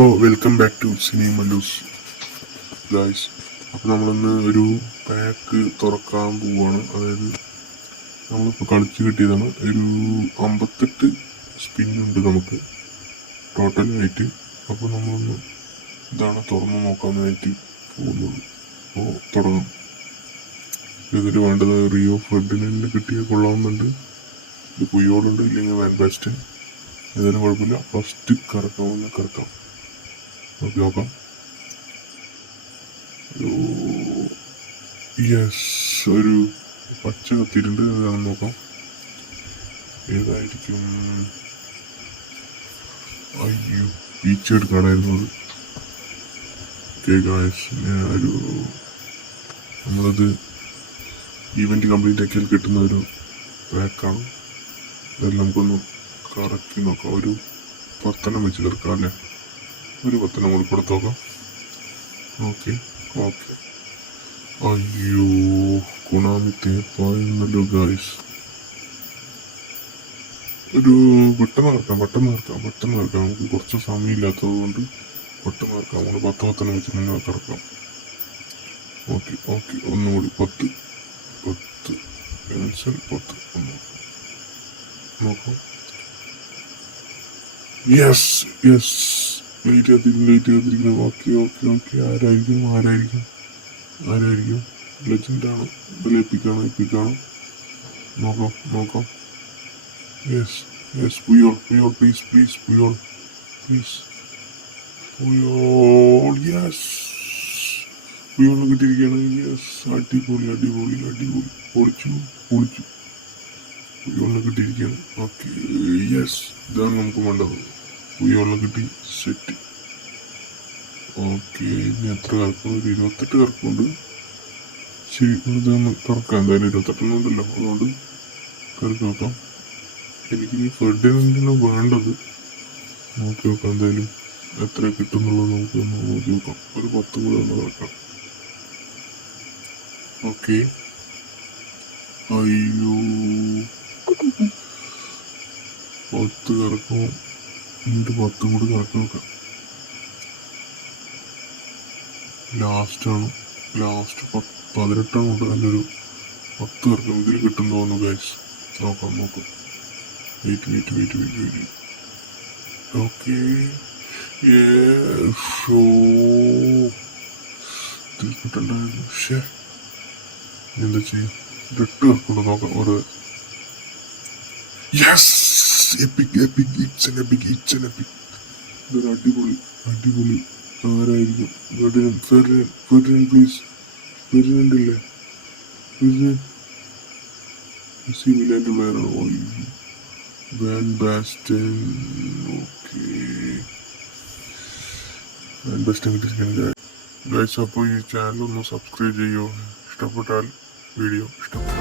അപ്പോൾ welcome back to സിനിമലൂസ് guys. അപ്പോൾ നമ്മളിന്ന് ഒരു പാക്ക് തുറക്കാൻ പോവുകയാണ്. അതായത് നമ്മളിപ്പോൾ കളിച്ച് കിട്ടിയതാണ്. ഒരു 58 സ്പിന്നുണ്ട് നമുക്ക് ടോട്ടലായിട്ട്. അപ്പോൾ നമ്മളൊന്ന് ഇതാണ് തുറന്ന് നോക്കാനായിട്ട് പോകുന്നത്. അപ്പോൾ തുടങ്ങാം. ഇതിൽ വേണ്ടത് റിയോ ഫെർഡിനൻഡിന് കിട്ടിയ കൊള്ളാവുന്നുണ്ട്. ഇത് പുയോളുണ്ട്, ഇല്ലെങ്കിൽ വാൻ ബാസ്റ്റൻ, ഏതായാലും കുഴപ്പമില്ല. ഫസ്റ്റ് കറക്കാം. നോക്കാം. യെസ്, ഒരു പച്ച കത്തിയിട്ടുണ്ട്. അതാണ് നോക്കാം ഏതായിരിക്കും. അയ്യോ, പീച്ച് എടുക്കാനായിരുന്നു അത്. ഓക്കെ ഗായ്സ്, ഒരു നമ്മളത് ഈവൻറ്റ് കംപ്ലീറ്റ് ആക്കിയാൽ കിട്ടുന്ന ഒരു പാക്കാണ്. അതെല്ലാം നമുക്കൊന്ന് കറക്കി നോക്കാം. ഒരു 10 വെച്ച് കറക്കാം അല്ലേ. ഒരു 10 കൂടി കൊടുത്ത് നോക്കാം. ഓക്കെ. അയ്യോ, കൊണാമി തേപ്പായിരുന്നല്ലോ ഗായ്സ്. ഒരു പെട്ടെന്ന് കറക്കാം. നമുക്ക് കുറച്ച് സമയമില്ലാത്തത് കൊണ്ട് പെട്ടെന്ന് കറക്കാം. നമ്മൾ 10 വെച്ച് തന്നെ കറക്കാം. ഓക്കെ. ഒന്നുകൂടി 10 ക്യാൻസൽ. 10 നോക്കാം. യെസ്, ലേറ്റ് ചെയ്തിരിക്കുന്നു. ഓക്കെ. ആരായിരിക്കും? ലെജൻഡാണ്. എപ്പിക്കാണ്. നോക്കാം. Yes, Puyol, please. Puyol, yes, പുയോളിന് കിട്ടിയിരിക്കുകയാണ്. യെസ്, അടിപൊളി. പൊളിച്ചു. പുയോളിന് കിട്ടിയിരിക്കുകയാണ്. ഓക്കെ, യെസ്, ഇതാണ് നമുക്ക് വേണ്ടത്. പുയോളിന് കിട്ടി. സെറ്റ്. ഓക്കെ, ഇനി എത്ര കറക്കും? 28 കറക്കുന്നുണ്ട്. ശരി, ഇതൊന്ന് തുറക്കാം. എന്തായാലും 28 ഉണ്ടല്ലോ, അതുകൊണ്ട് കറക്കി നോക്കാം. എനിക്കിനി ഫെർഡിനൻഡിന് വേണ്ടത് നോക്കി നോക്കാം. എന്തായാലും എത്ര കിട്ടുന്നുള്ളത് നമുക്കൊന്ന് നോക്കി നോക്കാം. ഒരു 10 കൂടെ ഒന്ന് കറക്കാം. ഓക്കെ. അയ്യോ, 10 കറക്കും. എന്നിട്ട് 10 കൂടി കറക്കി നോക്കാം. ലാസ്റ്റ് 18 കൊണ്ട് നല്ലൊരു 10 കറക്കും. ഇതിൽ കിട്ടും തോന്നുന്നു ഗൈസ്. നോക്കാം. വെയിറ്റ്. ഓക്കെ, ഇതിൽ കിട്ടണ്ടായിരുന്നു. എന്താ ചെയ്യാം? 8 കറക്കുണ്ടോ നോക്കാം. ഒരു yes, epic. It's an epic. ഇതൊരു അടിപൊളി. ആരായിരിക്കും? Ferdinand please. ഫെർഡിനൻഡ് ഇല്ലേ? മിലാൻ്റെ പ്ലെയറാണ്. Van Basten. Okay, van Basten കിട്ടിയിരിക്കുകയാണ് ഗൈസ്. അപ്പോൾ ഈ ചാനൽ ഒന്ന് സബ്സ്ക്രൈബ് ചെയ്യുമോ? ഇഷ്ടപ്പെട്ടാൽ വീഡിയോ ഇഷ്ടപ്പെട്ടു.